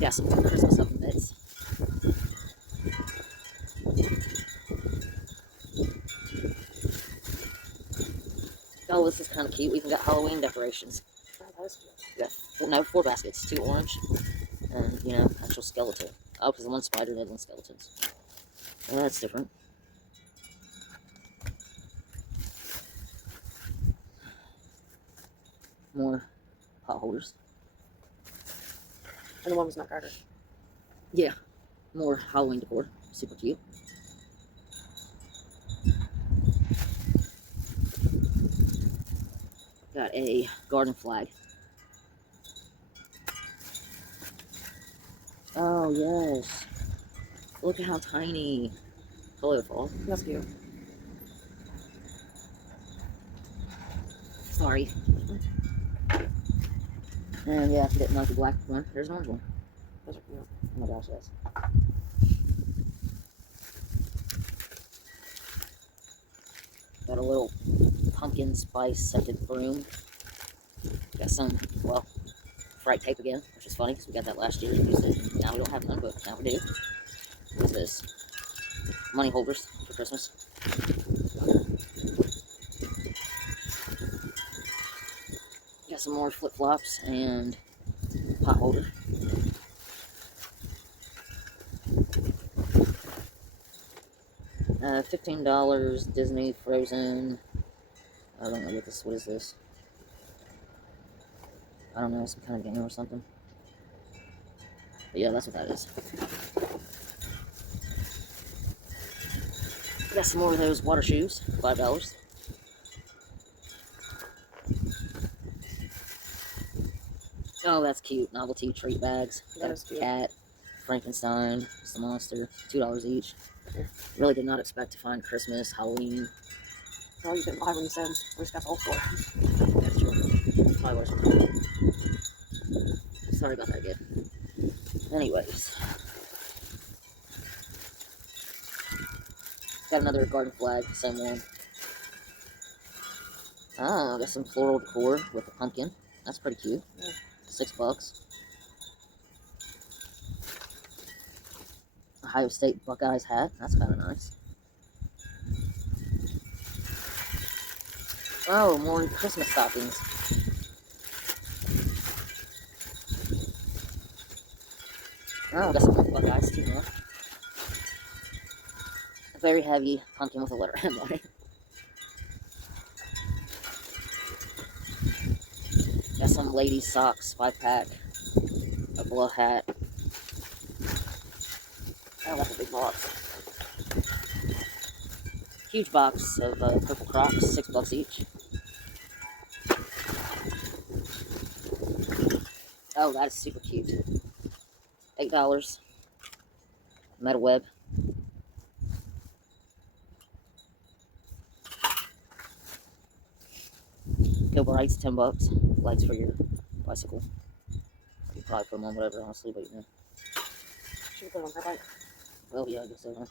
got some Christmas oven mitts. Oh, this is kind of cute. We even got Halloween decorations. We got 4 baskets, 2 orange, and, you know, actual skeleton. Oh, because one spider, the other one skeletons. Well, that's different. More pot holders. And the one was not garter. Yeah, more Halloween decor. Super cute. Got a garden flag. Oh, yes. Look at how tiny. Colorful. That's cute. Sorry. And yeah, if you didn't like the black one, there's an orange one. Those are cute. Oh my gosh, yes. Got a little pumpkin spice scented broom. Got some, well, fright tape again, which is funny because we got that last year and used it. And now we don't have none, but now we do. What's this? Money holders for Christmas. Got some more flip flops and pot holder. $15 Disney Frozen. I don't know what this. What is this? I don't know, some kind of game or something. But yeah, that's what that is. Got some more of those water shoes, $5. Oh, that's cute. Novelty treat bags. That is cute. Cat, Frankenstein, it's the monster, $2 each. Really did not expect to find Christmas, Halloween. Well, you didn't lie when you said we just got the whole store. That's true. Probably wasn't. Sorry about that, kid. Anyways. Got another garden flag, same one. Ah, got some floral decor with a pumpkin. That's pretty cute. Yeah. $6. Ohio State Buckeyes hat. That's kind of nice. Oh, more Christmas stockings. Oh, got some Buckeyes, 2 more. A very heavy pumpkin with a letter M on it. Got some ladies' socks, 5-pack. A blow hat. Oh, that's a big box. Huge box of purple Crocs, $6 each. Oh, that is super cute. $8. Metal web. Go Brights, $10. Lights for your bicycle. You probably put them on whatever, honestly, but you know. Should we put it on her bike? Well, yeah, I guess so. Huh?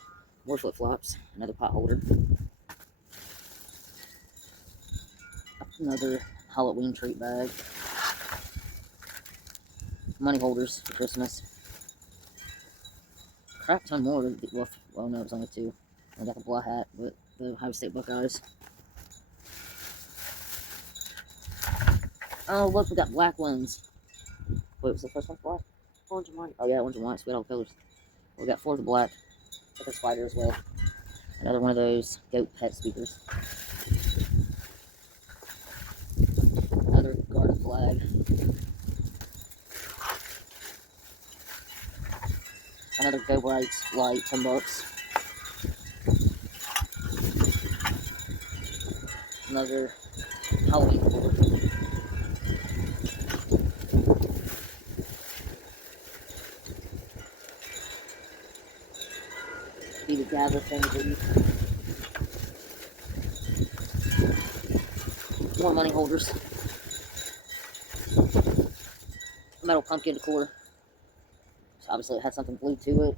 More flip flops. Another pot holder. Another Halloween treat bag. Money holders for Christmas. Crap ton more. Well, no, it was only 2. I got the blah hat, but the Ohio State Buckeyes. Oh, look, we got black ones. Wait, was the first one black? Orange and white. Oh, yeah, orange and white. So we got all colors. We got 4 of the black. Got the spider as well. Another one of those goat pet speakers. Another garden flag. Another Go Brights light, $10. Another Halloween board. Be the gather thing, dude. More money holders. Metal pumpkin decor. So obviously it had something glued to it.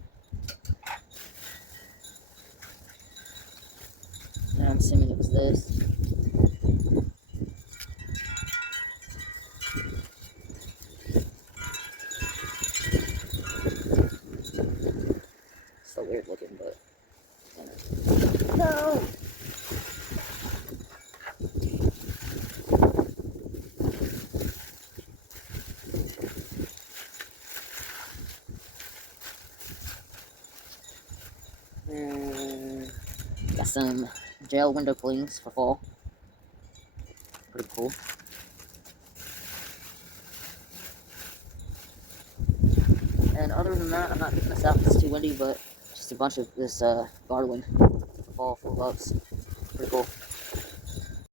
And I'm assuming it was this. weird looking, but no. Got some gel window cleans for fall. Pretty cool. And other than that, I'm not picking this out because it's too windy, but just a bunch of this garland for fall, $4. Pretty cool.